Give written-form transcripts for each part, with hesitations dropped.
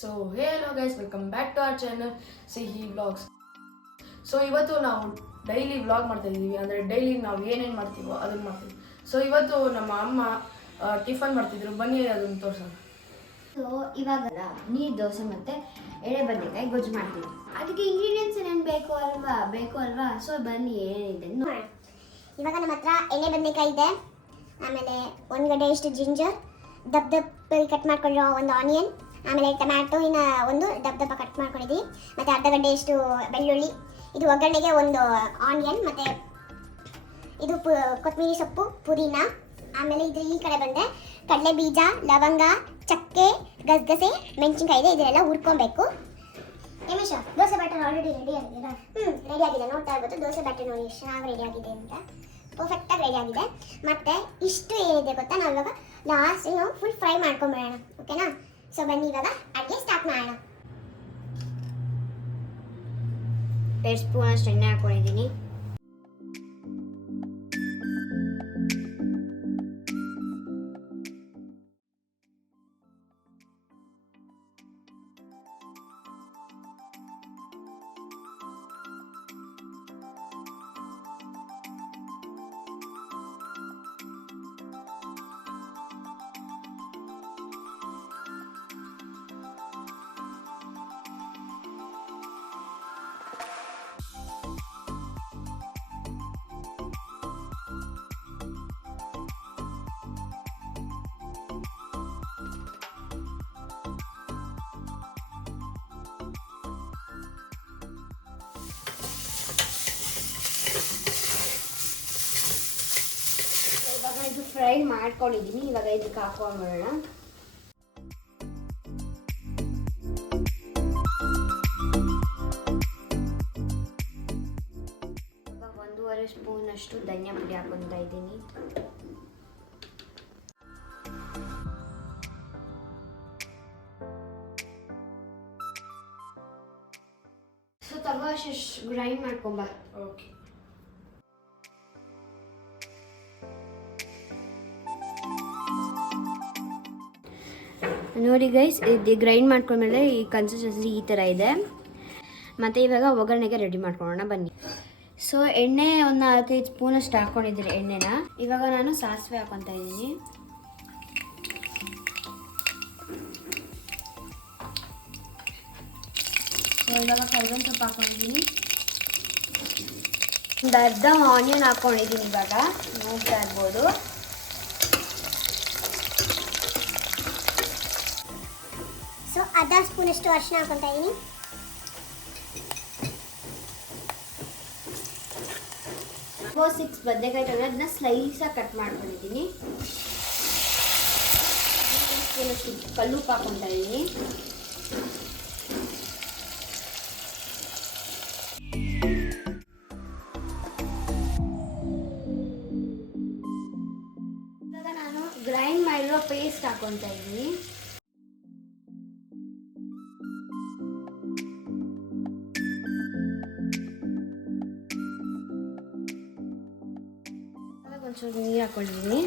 So hello guys, welcome back to our channel ಸಿಹಿ vlogs. So ಇವತ್ತು ನಾವು daily vlog ಮಾಡ್ತಾ ಇದ್ದೀವಿ. ಅಂದರೆ ಡೈಲಿ ನಾವು ಏನೇನು ಮಾಡ್ತೀವೋ ಅದನ್ನು ಮಾಡ್ತೀವಿ. ಸೊ ಇವತ್ತು ನಮ್ಮ ಅಮ್ಮ ಟಿಫನ್ ಮಾಡ್ತಿದ್ರು, ಬನ್ನಿ ಅದನ್ನು ತೋರಿಸೋಣ. ಸೊ ಇವಾಗ ನೀರು ದೋಸೆ ಮತ್ತು ಎಳೆ ಬದನೆಕಾಯಿ ಗೊಜ್ಜು ಮಾಡ್ತೀವಿ. ಅದಕ್ಕೆ ಇಂಗ್ರೀಡಿಯೆಂಟ್ಸ್ ಏನೇನು ಬೇಕು ಅಲ್ವಾ. ಸೊ ಬನ್ನಿ ಏನೇನಿದೆ ನೋಡೋಣ. ಇವಾಗ ನಮ್ಮ ಹತ್ರ ಎಣ್ಣೆ ಬದನೆಕಾಯಿ ಇದೆ, ಆಮೇಲೆ ಒಂದು ಗಡ್ಡೆ ಇಷ್ಟು ಜಿಂಜರ್, ದಪ್ಪ ಕಟ್ ಮಾಡ್ಕೊಂಡಿರೋ ಒಂದು ಆನಿಯನ್, ಆಮೇಲೆ ಟೊಮ್ಯಾಟೋನ ಒಂದು ದಪ್ಪ ಕಟ್ ಮಾಡ್ಕೊಂಡಿದ್ದೀವಿ, ಮತ್ತು ಅರ್ಧ ಗಡ್ಡೆ ಇಷ್ಟು ಬೆಳ್ಳುಳ್ಳಿ, ಇದು ಒಗ್ಗರಣೆಗೆ ಒಂದು ಆನಿಯನ್, ಮತ್ತು ಇದು ಕೊತ್ತಂಬರಿ ಸೊಪ್ಪು, ಪುದೀನ, ಆಮೇಲೆ ಇದು ಈ ಕಡೆ ಬಂದರೆ ಕಡಲೆ ಬೀಜ, ಲವಂಗ, ಚಕ್ಕೆ, ಗಸಗಸೆ, ಮೆಣಸಿನ್ಕಾಯಿ ಇದೆ. ಇದನ್ನೆಲ್ಲ ಹುರ್ಕೊಬೇಕು. Ramesh, dosa batter already ready ಆಗಿದೆ. ರೆಡಿ ಆಗಿದೆ, ನೋಡ್ತಾ ಇರ್ಬೋದು ದೋಸೆ ಬ್ಯಾಟರ್ ನೋಡಿ ಎಷ್ಟು ಚೆನ್ನಾಗಿ ರೆಡಿ ಆಗಿದೆ ಅಂತ. ಪರ್ಫೆಕ್ಟಾಗಿ ರೆಡಿ ಆಗಿದೆ. ಮತ್ತು ಇಷ್ಟು ಏನಿದೆ ಗೊತ್ತಾ, ನಾವು ಇವಾಗ ಲಾಸ್ಟ್ ನಾವು ಫುಲ್ ಫ್ರೈ ಮಾಡ್ಕೊಂಬಿಡೋಣ, ಓಕೆನಾ? ಸೊ ಬನ್ನಿ ಇವಾಗ ಅಡುಗೆ ಸ್ಟಾರ್ಟ್ ಮಾಡೋಣ. 2 ಸ್ಪೂನ್ ಅಷ್ಟು ಎಣ್ಣೆ ಹಾಕೊಂಡಿದ್ದೀನಿ. ಇವಾಗ ಇದು ಫ್ರೈ ಮಾಡ್ಕೊಂಡಿದ್ದೀನಿ. ಇವಾಗ ಇದಕ್ಕೆ ಹಾಕೊಂಡ್ಬಿಡೋಣ. ಇವಾಗ 1.5 ಸ್ಪೂನ್ ಅಷ್ಟು ಧನಿಯಾ ಪುಡಿ ಹಾಕೊತಾ ಇದ್ದೀನಿ. ಸೊ ತಗೋ ಅಷ್ಟು ಗ್ರೈಂಡ್ ಮಾಡ್ಕೊಂಬ. ಓಕೆ. ನೋಡಿ ಗೈಸ್, ಇದು ಗ್ರೈಂಡ್ ಮಾಡ್ಕೊಂಡ್ಮೇಲೆ ಈ ಕನ್ಸಿಸ್ಟೆನ್ಸಿ ಈ ಥರ ಇದೆ. ಮತ್ತು ಇವಾಗ ಒಗ್ಗರಣೆಗೆ ರೆಡಿ ಮಾಡ್ಕೊಳ್ಳೋಣ ಬನ್ನಿ. ಸೊ ಎಣ್ಣೆ ಒಂದು 4-5 ಸ್ಪೂನಷ್ಟು ಹಾಕ್ಕೊಂಡಿದ್ದೀನಿ ಎಣ್ಣೆನ. ಇವಾಗ ನಾನು ಸಾಸಿವೆ ಹಾಕ್ಕೊತಾ ಇದ್ದೀನಿ. ಸೊ ಇವಾಗ ಕರಿಬೇವಿನ ಸೊಪ್ಪು ಹಾಕ್ಕೊಂಡಿದ್ದೀನಿ. ಒಂದು ಅರ್ಧ ಆನಿಯನ್ ಹಾಕ್ಕೊಂಡಿದ್ದೀನಿ. ಇವಾಗ ನೋಡ್ತಾ ಇರ್ಬೋದು. ಸೊ ಅರ್ಧ ಸ್ಪೂನಷ್ಟು ಅರಿಶಿನ ಹಾಕೊತಾ ಇದ್ದೀನಿ. ಸೊ 6 ಬದನೆಕಾಯಿ ತಗೊಂಡು ಅದನ್ನ ಸ್ಲೈಸಾಗಿ ಕಟ್ ಮಾಡ್ಕೊಂಡಿದ್ದೀನಿ. ಸ್ಪೂನಷ್ಟು ಕಲ್ಲುಪ್ಪು ಹಾಕ್ಕೊತಾ ಇದ್ದೀನಿ. ಇವಾಗ ನಾನು ಗ್ರೈಂಡ್ ಮಾಡಿರೋ ಪೇಸ್ಟ್ ಹಾಕ್ಕೊತಾ ಇದ್ದೀನಿ. ಒಂಚೂರು ನೀರು ಹಾಕ್ಕೊಂಡಿದ್ದೀನಿ.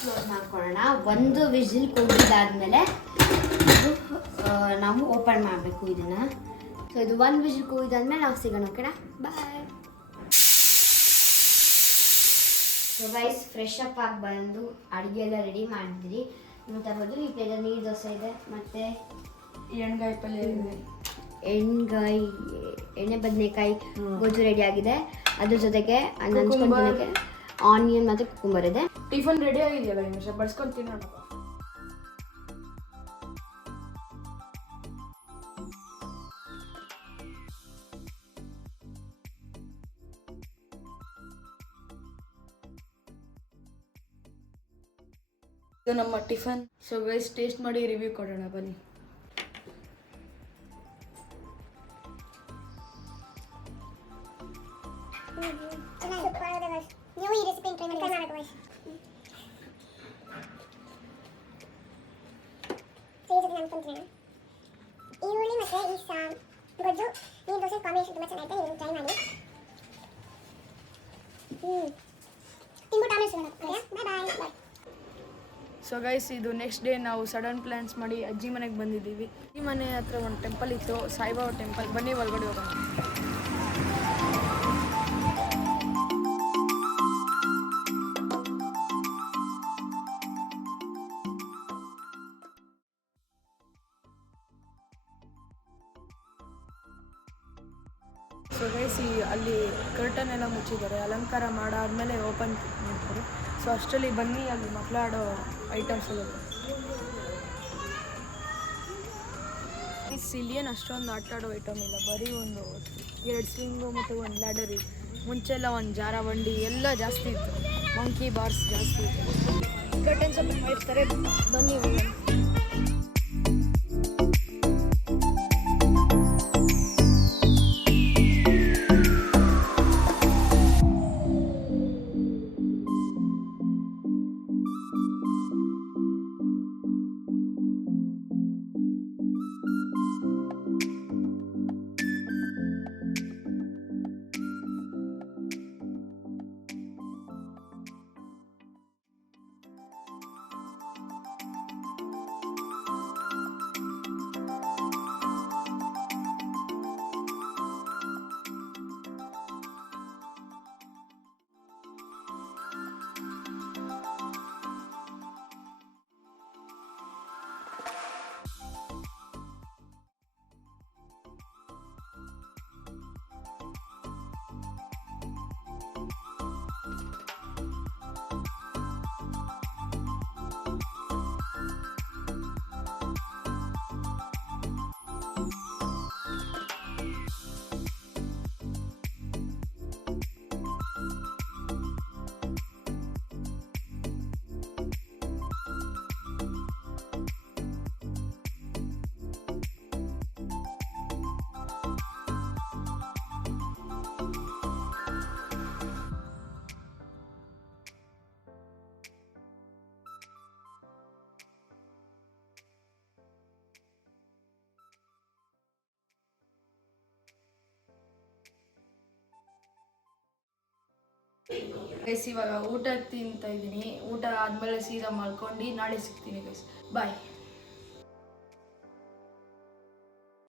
ಕ್ಲೋಸ್ ಮಾಡ್ಕೊಳ್ಳೋಣ. ಒಂದು ವಿಸಿಲ್ ಕೂಗಿದಾದ್ಮೇಲೆ ನಾವು ಓಪನ್ ಮಾಡಬೇಕು ಇದನ್ನು. ಸೊ ಇದು 1 ವಿಸಿಲ್ ಕೂಗಿದಾದ್ಮೇಲೆ ನಾವು ಸಿಗೋಣ, ಓಕೆನಾ? ಬಾಯ್. ಸೊ ಗೈಸ್, ಫ್ರೆಶ್ ಅಪ್ ಆಗಿ ಬಂದು ಅಡುಗೆ ಎಲ್ಲ ರೆಡಿ ಮಾಡಿದ್ರಿ. ನೋಡ್ತಾ ಇರ್ಬೋದು, ಈ ಪ್ಲೇಟಲ್ಲಿ ನೀರು ದೋಸೆ ಇದೆ, ಮತ್ತು ಎಣ್ಗಾಯಿ ಪಲ್ಯ ಇದೆ, ಎಣ್ಣೆ ಬದನೆಕಾಯಿ ಗೊಜ್ಜು ರೆಡಿ ಆಗಿದೆ. ಅದ್ರ ಜೊತೆಗೆ ನಂಚ್ಕೊಂಡಕ್ಕೆ ಆನಿಯನ್ ಮತ್ತು ಕುಕುಂಬರ್ ಇದೆ. ಟಿಫನ್ ರೆಡಿ ಆಗಿದೆಯಲ್ಲ, ನಿಮಿಷ ಬಡ್ಸ್ಕೊಂಡು ತಿನ್ನೋಣ. ಇದು ನಮ್ಮ ಟಿಫನ್. ಸೊ ಗೈಸ್, ಟೇಸ್ಟ್ ಮಾಡಿ ರಿವ್ಯೂ ಕೊಡೋಣ ಬನ್ನಿ. ನೀವು ಈ ರೆಸಿಪಿ ಟ್ರೈ ಮಾಡಬೇಕು ಗೈಸ್. ನಾನು ಅನ್ಕೊಂತೀನಿ ಈರುಳ್ಳಿ ಮತ್ತು ಈ ಗೊಜ್ಜು ನೀರು ದೋಸೆ ಕಾಂಬಿನೇಷನ್ ತುಂಬ ಚೆನ್ನಾಗಿದೆ. ನೀವು ಟ್ರೈ ಮಾಡಿ. ತಿನ್ಬಿಟ್ಟು ಆಮೇಲೆ ಸಿಗೋಣ. ಬಾಯ್ ಬಾಯ್. ಸೊ ಗೈಸ್ ಇದು ನೆಕ್ಸ್ಟ್ ಡೇ ನಾವು ಸಡನ್ ಪ್ಲ್ಯಾನ್ಸ್ ಮಾಡಿ ಅಜ್ಜಿ ಮನೆಗೆ ಬಂದಿದ್ದೀವಿ. ಈ ಮನೆ ಹತ್ರ ಒಂದು ಟೆಂಪಲ್ ಇತ್ತು, ಸಾಯಿಬಾಬಾ ಟೆಂಪಲ್. ಬನ್ನಿ ಒಳಗಡೆ ಹೋಗೋಣ. ಸೊ ಗೈಸ್ ಅಲ್ಲಿ ಕರ್ಟನ್ ಎಲ್ಲ ಮುಚ್ಚಿದ್ದಾರೆ, ಅಲಂಕಾರ ಮಾಡಾದ್ಮೇಲೆ ಓಪನ್ ಮಾಡ್ತಾರೆ. ಸೊ ಅಷ್ಟರಲ್ಲಿ ಬನ್ನಿ ಅಲ್ಲಿ ಮಕ್ಕಳು ಆಡೋ ಐಟಮ್ಸ್ ಎಲ್ಲ. ಸಿಲಿಯನ್ ಅಷ್ಟೊಂದು ಆಟ ಆಡೋ ಐಟಮ್ ಇಲ್ಲ, ಬರೀ ಒಂದು 2 ಸ್ವಿಂಗು ಮತ್ತು ಒಂದು ಲ್ಯಾಡರ್ ಇದೆ. ಮುಂಚೆಲ್ಲ ಒಂದು ಜಾರ ಬಂಡಿ ಎಲ್ಲ ಜಾಸ್ತಿ ಇತ್ತು, ಮಂಕಿ ಬಾರ್ಸ್ ಜಾಸ್ತಿ ಇತ್ತು. ಕರ್ಟನ್ಸ್ ಎಲ್ಲ ಇರ್ತಾರೆ, ಬನ್ನಿ ಹೋಗೋಣ. ಗೈಸ್ ಇವಾಗ ಊಟ ತಿಂತಾ ಇದ್ದೀನಿ. ಊಟ ಆದಮೇಲೆ ಸೀದಾ ಮಲ್ಕೊಂಡು ನಾಳೆ ಸಿಗ್ತೀನಿ ಗೈಸ್. ಬಾಯ್.